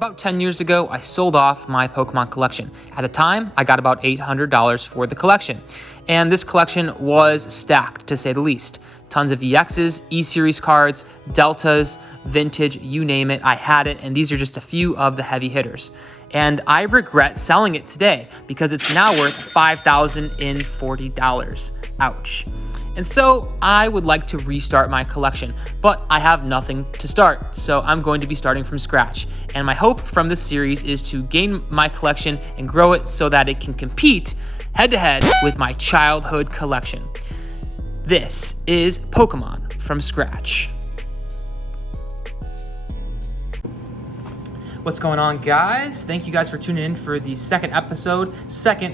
About 10 years ago, I sold off my Pokemon collection. At the time, I got about $800 for the collection. And this collection was stacked, to say the least. Tons of EXs, E-Series cards, Deltas, Vintage, you name it, I had it, and these are just a few of the heavy hitters. And I regret selling it today because it's now worth $5,040. Ouch. And so I would like to restart my collection, but I have nothing to start, so I'm going to be starting from scratch. And my hope from this series is to gain my collection and grow it so that it can compete head-to-head with my childhood collection. This is Pokemon from scratch. What's going on, guys? Thank you guys for tuning in for the second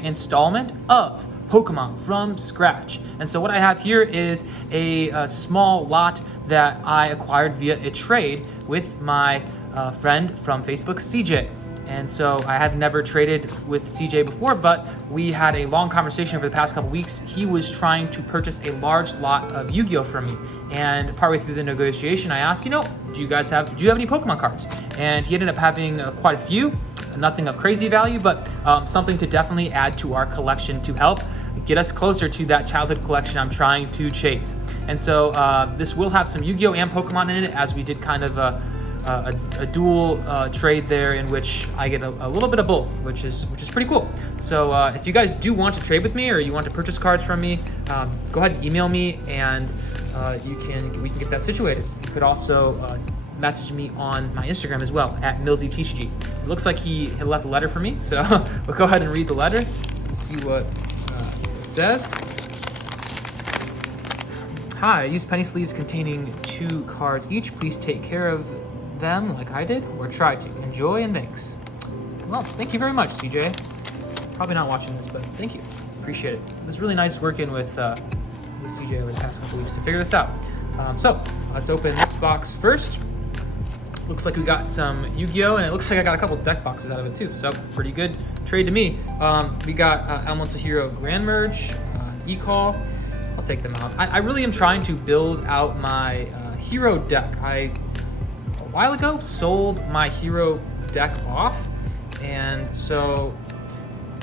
installment of Pokemon from scratch. And so what I have here is a small lot that I acquired via a trade with my friend from Facebook, CJ. And so I have never traded with CJ before, but we had a long conversation over the past couple weeks. He was trying to purchase a large lot of Yu-Gi-Oh from me. And partway through the negotiation, I asked, do you have any Pokemon cards? And he ended up having quite a few, nothing of crazy value, but something to definitely add to our collection to help get us closer to that childhood collection I'm trying to chase. And so this will have some Yu-Gi-Oh and Pokemon in it, as we did kind of a dual trade there, in which I get a little bit of both, which is pretty cool. So if you guys do want to trade with me, or you want to purchase cards from me, go ahead and email me, and we can get that situated. You could also message me on my Instagram as well, at MillsyTCG. It looks like he left a letter for me, so we'll go ahead and read the letter and see what it says. Hi, I used penny sleeves containing 2 cards each. Please take care of them like I did, or try to. Enjoy and thanks. Well, thank you very much, CJ. Probably not watching this, but thank you. Appreciate it. It was really nice working with CJ over the past couple weeks to figure this out. So let's open this box first. Looks like we got some Yu-Gi-Oh, and it looks like I got a couple deck boxes out of it too. So pretty good trade to me. We got Elemental Hero Grand Merge, E-Call. I'll take them out. I really am trying to build out my hero deck. A while ago sold my hero deck off, and so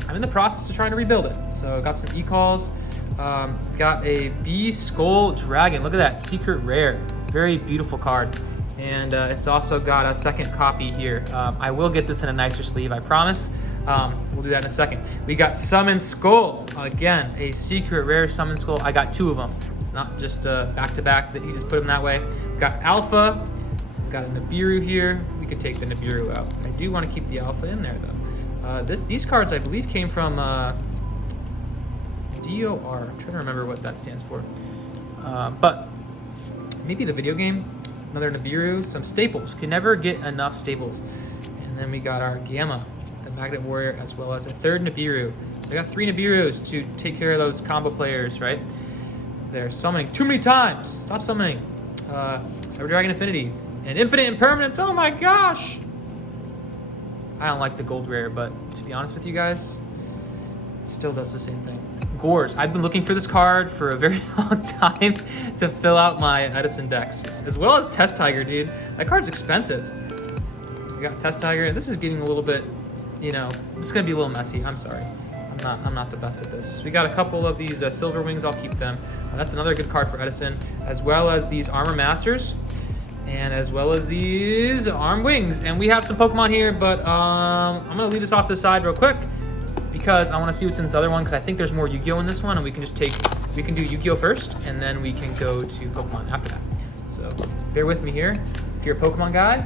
I'm in the process of trying to rebuild it. So got some E-Calls. Got a B-Skull Dragon. Look at that, secret rare. Very beautiful card. And it's also got a second copy here. I will get this in a nicer sleeve, I promise. We'll do that in a second. We got Summon Skull. Again, a secret rare Summon Skull. I got 2 of them. It's not just back-to-back that he just put them that way. We got Alpha. We got a Nibiru here. We could take the Nibiru out. I do want to keep the Alpha in there, though. These cards, I believe, came from DOR. I'm trying to remember what that stands for. But maybe the video game. Another Nibiru, some staples. Can never get enough staples. And then we got our Gamma, the Magnet Warrior, as well as a 3rd Nibiru. So I got 3 Nibirus to take care of those combo players, right? They're summoning too many times. Stop summoning. Cyber Dragon Affinity. And Infinite Impermanence. Oh my gosh! I don't like the gold rare, but to be honest with you guys, it still does the same thing. Gores. I've been looking for this card for a very long time to fill out my Edison decks, as well as Test Tiger, dude. That card's expensive. We got Test Tiger. This is getting a little bit, it's gonna be a little messy. I'm sorry. I'm not the best at this. We got a couple of these Silver Wings. I'll keep them. That's another good card for Edison, as well as these Armor Masters, and as well as these Arm Wings. And we have some Pokemon here, but I'm gonna leave this off to the side real quick, because I want to see what's in this other one, because I think there's more Yu-Gi-Oh in this one, and we can do Yu-Gi-Oh first, and then we can go to Pokemon after that. So bear with me here. If you're a Pokemon guy,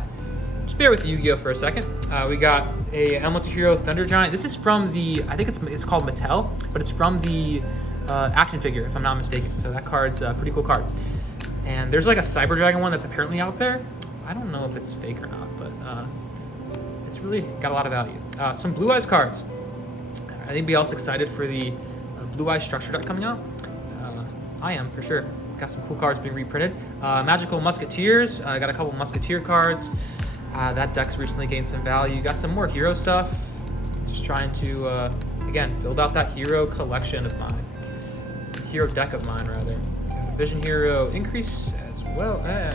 just bear with the Yu-Gi-Oh for a second. We got a Elemental Hero Thunder Giant. This is from the, I think it's called Mattel, but it's from the action figure, if I'm not mistaken. So that card's a pretty cool card. And there's like a Cyber Dragon one that's apparently out there. I don't know if it's fake or not, but it's really got a lot of value. Some Blue Eyes cards. Anybody else excited for the Blue Eyes Structure deck coming out? I am, for sure. Got some cool cards being reprinted. Magical Musketeers. I got a couple Musketeer cards. That deck's recently gained some value. Got some more hero stuff. Just trying to, again, build out that hero collection of mine. Hero deck of mine, rather. Vision Hero Increase, as well as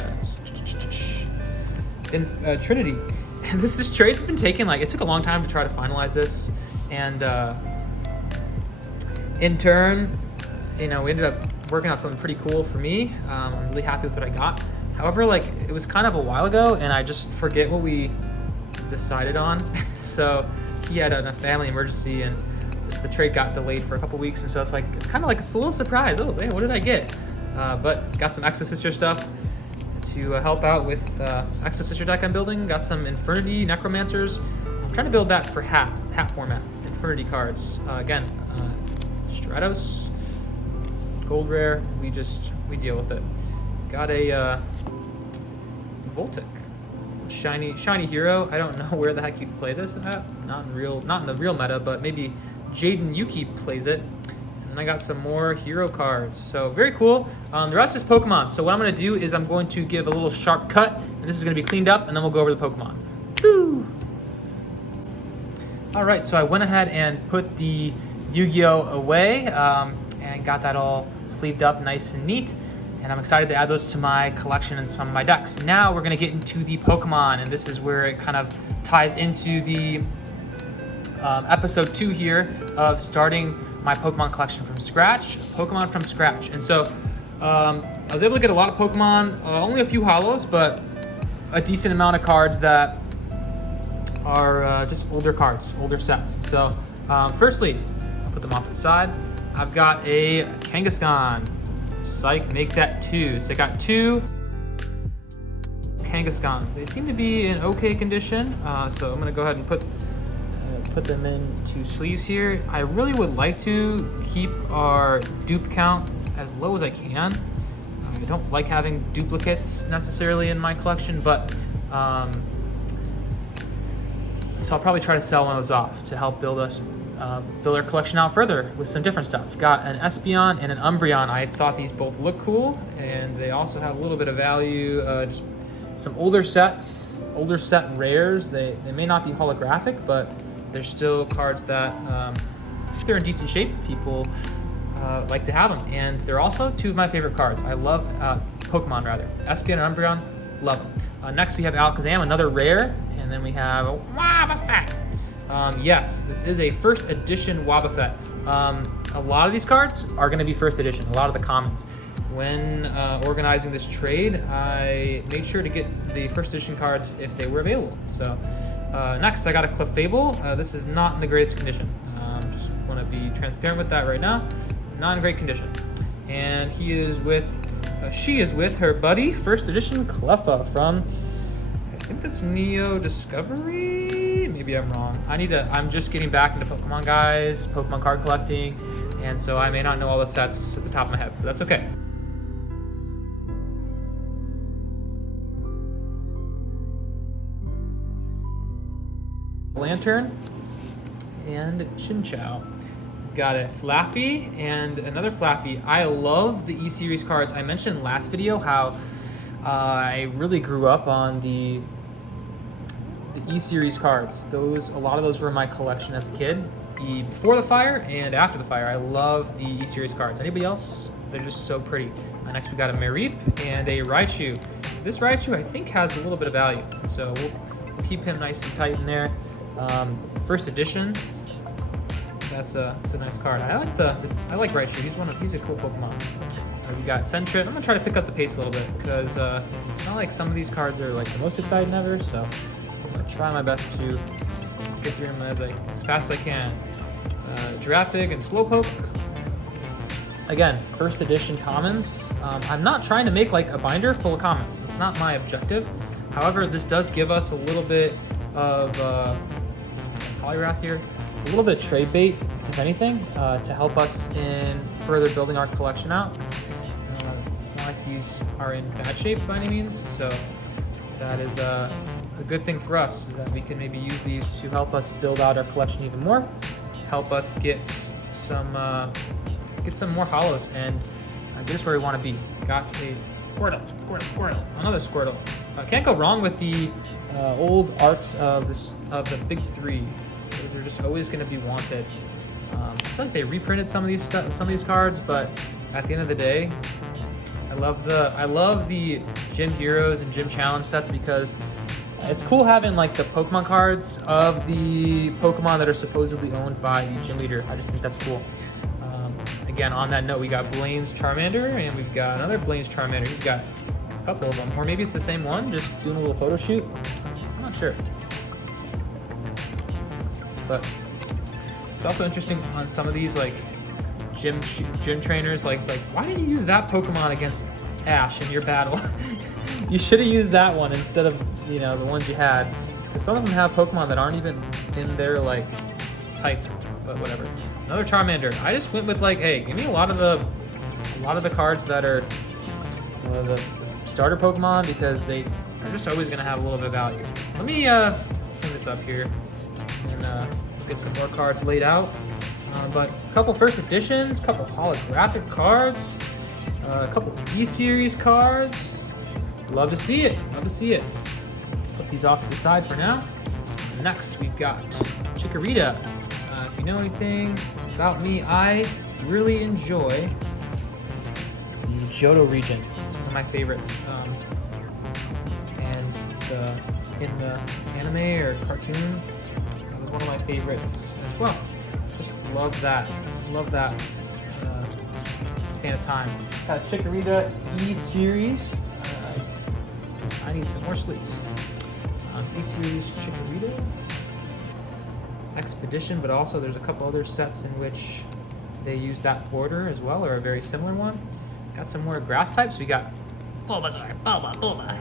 Trinity. And this trade's been taking, like, it took a long time to try to finalize this. And in turn, you know, we ended up working on something pretty cool for me. I'm really happy with what I got. However, like, it was kind of a while ago, and I just forget what we decided on. So he had a family emergency, and just the trade got delayed for a couple weeks. And so it's like, it's kind of like, it's a little surprise. Oh, man, what did I get? But got some Exo Sister stuff to help out with Exo Sister deck I'm building. Got some Infernity Necromancers. I'm trying to build that for hat format. Infernity cards. Again, Stratos, gold rare. We deal with it. Got a Voltic, shiny hero. I don't know where the heck you'd play this at. Not in the real meta, but maybe Jaden Yuki plays it. And I got some more hero cards. So very cool. The rest is Pokemon. So what I'm going to do is I'm going to give a little sharp cut, and this is going to be cleaned up, and then we'll go over the Pokemon. Woo! All right, so I went ahead and put the Yu-Gi-Oh away and got that all sleeved up nice and neat. And I'm excited to add those to my collection and some of my decks. Now we're going to get into the Pokemon, and this is where it kind of ties into the episode 2 here of starting my Pokemon collection from scratch, Pokemon from scratch. And so I was able to get a lot of Pokemon, only a few holos, but a decent amount of cards that are just older cards, older sets. So firstly, I'll put them off to the side. I've got a Kangaskhan. Psych, make that 2. So I got 2 Kangaskhan's. They seem to be in okay condition. So I'm gonna go ahead and put them into sleeves here. I really would like to keep our dupe count as low as I can. I don't like having duplicates necessarily in my collection, but so I'll probably try to sell one of those off to help build our collection out further with some different stuff. Got an Espeon and an Umbreon. I thought these both look cool, and they also have a little bit of value. Just some older set rares. They may not be holographic, but they're still cards that, if they're in decent shape, people like to have them. And they're also 2 of my favorite cards. I love Pokemon, rather. Espeon and Umbreon, love them. Next we have Alakazam, another rare, and then we have a Wobbuffet. Yes, this is a first edition Wobbuffet. A lot of these cards are going to be first edition, a lot of the commons. When organizing this trade, I made sure to get the first edition cards if they were available. So next, I got a Clefable. This is not in the greatest condition. Just want to be transparent with that right now. Not in great condition. And she is with her buddy, first edition Cleffa from, I think that's Neo Discovery. Maybe I'm wrong. I'm just getting back into Pokemon, guys, Pokemon card collecting, and so I may not know all the stats at the top of my head, but that's okay. Lantern and Chinchou. Got a Flaffy and another Flaffy. I love the E-Series cards. I mentioned last video how I really grew up on the E-Series cards. A lot of those were in my collection as a kid, before the fire and after the fire. I love the E-Series cards. Anybody else? They're just so pretty. Next we got a Mareep and a Raichu. This Raichu I think has a little bit of value, so we'll keep him nice and tight in there. First edition. That's a nice card. I like Raichu. He's a cool Pokemon. We got Sentret. I'm gonna try to pick up the pace a little bit because it's not like some of these cards are like the most exciting ever. So I'm gonna try my best to get through them as fast as I can. Giraffe and Slowpoke. Again, first edition commons. I'm not trying to make like a binder full of commons. It's not my objective. However, this does give us a little bit of Poliwrath here. A little bit of trade bait, if anything, to help us in further building our collection out. It's not like these are in bad shape by any means, so that is a good thing for us, is that we can maybe use these to help us build out our collection even more, help us get some more holos, and get us where we want to be. Got a Squirtle, another Squirtle. Can't go wrong with the old arts of the big 3. Those are just always going to be wanted. I feel like they reprinted some of these cards, but at the end of the day, I love the Gym Heroes and Gym Challenge sets because It's cool having like the Pokemon cards of the Pokemon that are supposedly owned by the gym leader. I just think that's cool. Again, on that note, we got Blaine's Charmander, and we've got another Blaine's Charmander. He's got a couple of them, or maybe it's the same one, just doing a little photo shoot. I'm not sure. But it's also interesting on some of these like gym trainers. Like, it's like, why didn't you use that Pokemon against Ash in your battle? You should have used that one instead of, you know, the ones you had. Because some of them have Pokemon that aren't even in their like type, but whatever. Another Charmander. I just went with like, hey, give me a lot of the cards that are the starter Pokemon, because they are just always gonna have a little bit of value. Let me clean this up here and get some more cards laid out. But a couple first editions, a couple holographic cards, a couple E-Series cards. Love to see it. Love to see it. Put these off to the side for now. Next, we've got Chikorita. If you know anything about me, I really enjoy the Johto region. It's one of my favorites. And in the anime or cartoon, it was one of my favorites as well. Just love that. Love that span of time. Got Chikorita E-Series. I need some more sleeves. E-Series Chikorita. Expedition, but also there's a couple other sets in which they use that border as well, or a very similar one. Got some more grass types. We got Bulbasaur, Bulba.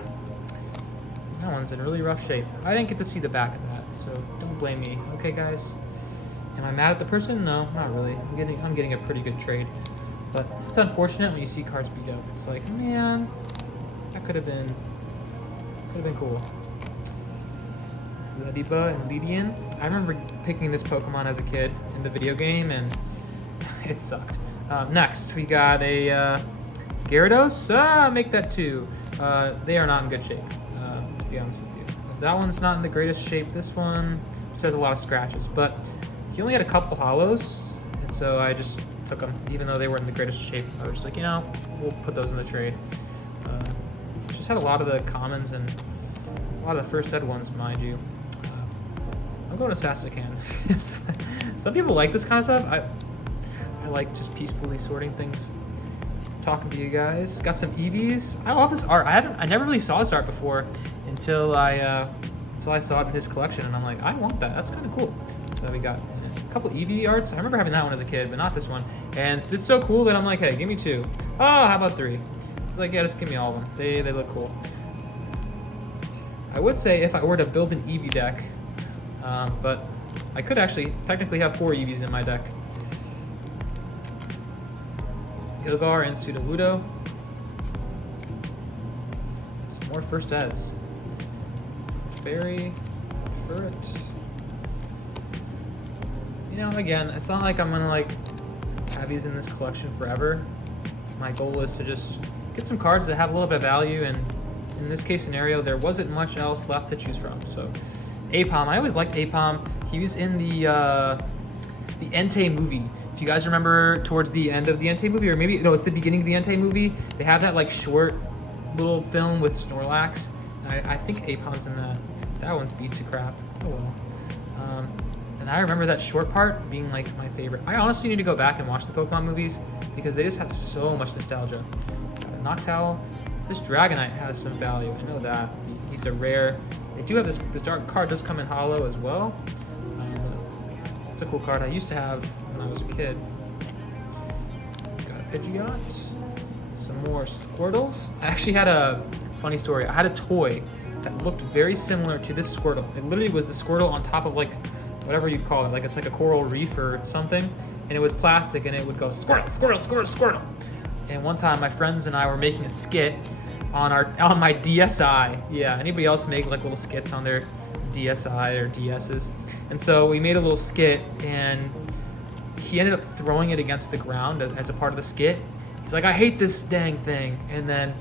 That one's in really rough shape. I didn't get to see the back of that, so don't blame me. Okay, guys? Am I mad at the person? No, not really. I'm getting a pretty good trade. But it's unfortunate when you see cards beat up. It's like, man, that could have been cool. Lediba and Lydian. I remember picking this Pokemon as a kid in the video game, and it sucked. Next, we got a Gyarados. Make that 2. They are not in good shape, to be honest with you. That one's not in the greatest shape. This one just has a lot of scratches, but he only had a couple hollows, and so I just took them, even though they weren't in the greatest shape. I was just like, you know, we'll put those in the trade. Just had a lot of the commons and a lot of the first ed ones, mind you. I'm going as fast as I can. Some people like this kind of stuff. I like just peacefully sorting things, talking to you guys. Got some Eevees. I love this art. I never really saw this art before until I saw it in his collection, and I'm like, I want that. That's kind of cool. So we got a couple Eevee arts. I remember having that one as a kid, but not this one. And it's so cool that I'm like, hey, give me 2. Oh, how about 3? It's like, yeah, just give me all of them. They look cool. I would say if I were to build an Eevee deck, but I could actually technically have 4 Eevees in my deck. Ilgar and Sudowoodo. Some more first eds. Fairy, Ferret. You know, again, it's not like I'm gonna like have these in this collection forever. My goal is to just get some cards that have a little bit of value, and in this case scenario, there wasn't much else left to choose from. So, Apom, I always liked Apom. He was in the Entei movie. If you guys remember, towards the end of the Entei movie, or maybe no, it's the beginning of the Entei movie. They have that like short little film with Snorlax. I think Apom's in that. That one's beat to crap. Oh well. And I remember that short part being like my favorite. I honestly need to go back and watch the Pokemon movies because they just have so much nostalgia. Noctowl. This Dragonite has some value. I know that. He's a rare. They do have this dark card does come in hollow as well. It's a cool card I used to have when I was a kid. Got a Pidgeot. Some more Squirtles. I actually had a funny story. I had a toy that looked very similar to this Squirtle. It literally was the Squirtle on top of like whatever you'd call it. Like it's like a coral reef or something. And it was plastic and it would go Squirtle, Squirtle, Squirtle, Squirtle. And one time my friends and I were making a skit on my DSi. Yeah, anybody else make like little skits on their DSi or DSs? And so we made a little skit, and he ended up throwing it against the ground as a part of the skit. He's like, I hate this dang thing. And then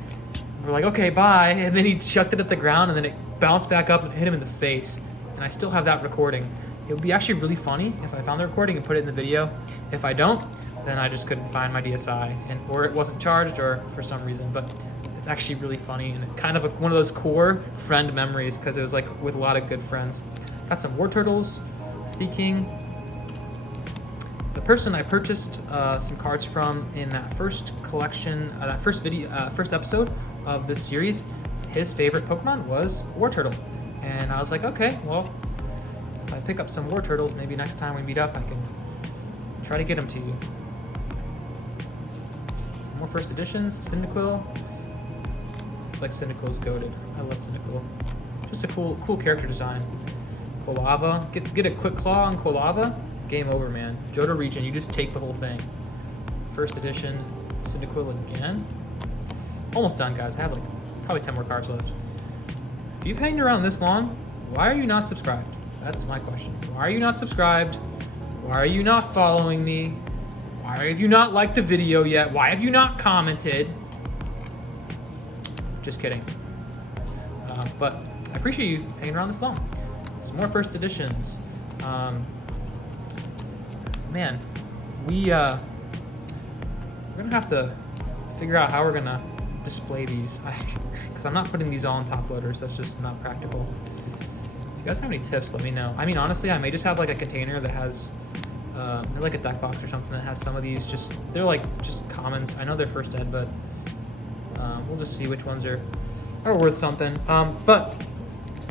we're like, okay, bye. And then he chucked it at the ground, and then it bounced back up and hit him in the face. And I still have that recording. It would be actually really funny if I found the recording and put it in the video. If I don't, then I just couldn't find my DSi, or it wasn't charged, or for some reason. But It's actually really funny and kind of one of those core friend memories because it was like with a lot of good friends. Got some War Turtles, Sea King. The person I purchased some cards from in that first collection, that first episode of this series, his favorite Pokemon was War Turtle. And I was like, okay, well, if I pick up some War Turtles, maybe next time we meet up, I can try to get them to you. Some more first editions, Cyndaquil. I feel like Cyndaquil's goated. I love Cyndaquil. Just a cool character design. Quilava, get a quick claw on Quilava, game over, man. Johto region, you just take the whole thing. First edition, Cyndaquil again. Almost done, guys. I have like probably 10 more cards left. If you've hanged around this long, why are you not subscribed? That's my question. Why are you not subscribed? Why are you not following me? Why have you not liked the video yet? Why have you not commented? Just kidding. But I appreciate you hanging around this long. Some more first editions. Man, we're gonna have to figure out how we're gonna display these because I'm not putting these all on top loaders. That's just not practical. If you guys have any tips, let me know. I mean, honestly, I may just have like a container that has like a deck box or something that has some of these. They're like just commons. I know they're first ed, but we'll just see which ones are worth something. But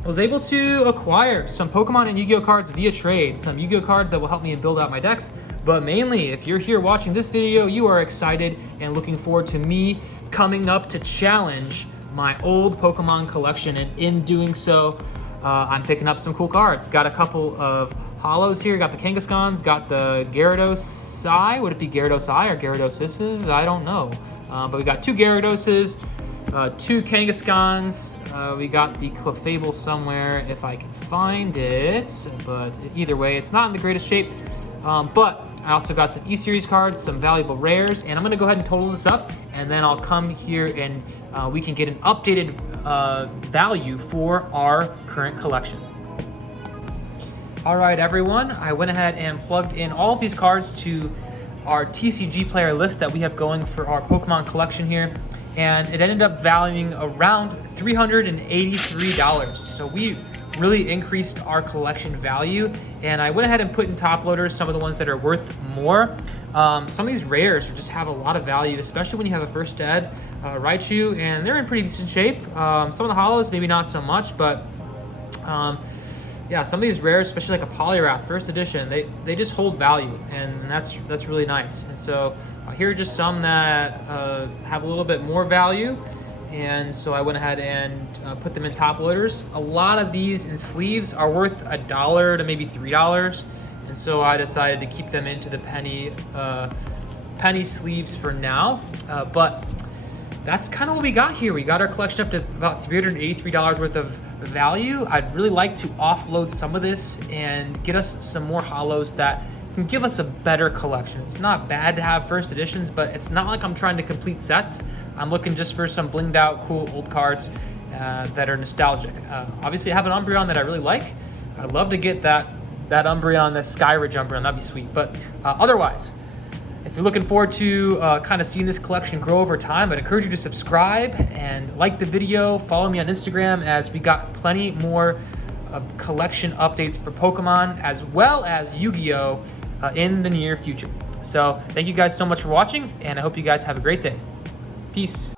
I was able to acquire some Pokemon and Yu-Gi-Oh cards via trade. Some Yu-Gi-Oh cards that will help me build out my decks. But mainly, if you're here watching this video, you are excited and looking forward to me coming up to challenge my old Pokemon collection. And in doing so, I'm picking up some cool cards. Got a couple of holos here. Got the Kangaskhan's, got the Gyarados. Would it be Gyarados or Gyaradosis? I don't know. But we got 2 Gyaradoses, 2 Kangaskhan's. We got the Clefable somewhere if I can find it. But either way, it's not in the greatest shape. But I also got some E-Series cards, some valuable rares, and I'm going to go ahead and total this up, and then I'll come here and we can get an updated value for our current collection. All right, everyone, I went ahead and plugged in all of these cards to our TCG player list that we have going for our Pokemon collection here, and it ended up valuing around $383. So we really increased our collection value, and I went ahead and put in top loaders some of the ones that are worth more. Some of these rares just have a lot of value, especially when you have a first ed Raichu, and they're in pretty decent shape. Some of the holos maybe not so much, but yeah, some of these rares, especially like a Poliwrath first edition, they just hold value, and that's really nice. And so here are just some that have a little bit more value. And so I went ahead and put them in top loaders. A lot of these in sleeves are worth $1 to maybe $3, and so I decided to keep them into the penny sleeves for now. But that's kind of what we got here. We got our collection up to about $383 worth of value. I'd really like to offload some of this and get us some more holos that can give us a better collection. It's not bad to have first editions, but it's not like I'm trying to complete sets. I'm looking just for some blinged out, cool old cards that are nostalgic. Obviously, I have an Umbreon that I really like. I'd love to get that Umbreon, that Skyridge Umbreon. That'd be sweet. But otherwise, if you're looking forward to kind of seeing this collection grow over time, I'd encourage you to subscribe and like the video. Follow me on Instagram, as we got plenty more collection updates for Pokemon as well as Yu-Gi-Oh! In the near future. So thank you guys so much for watching, and I hope you guys have a great day. Peace.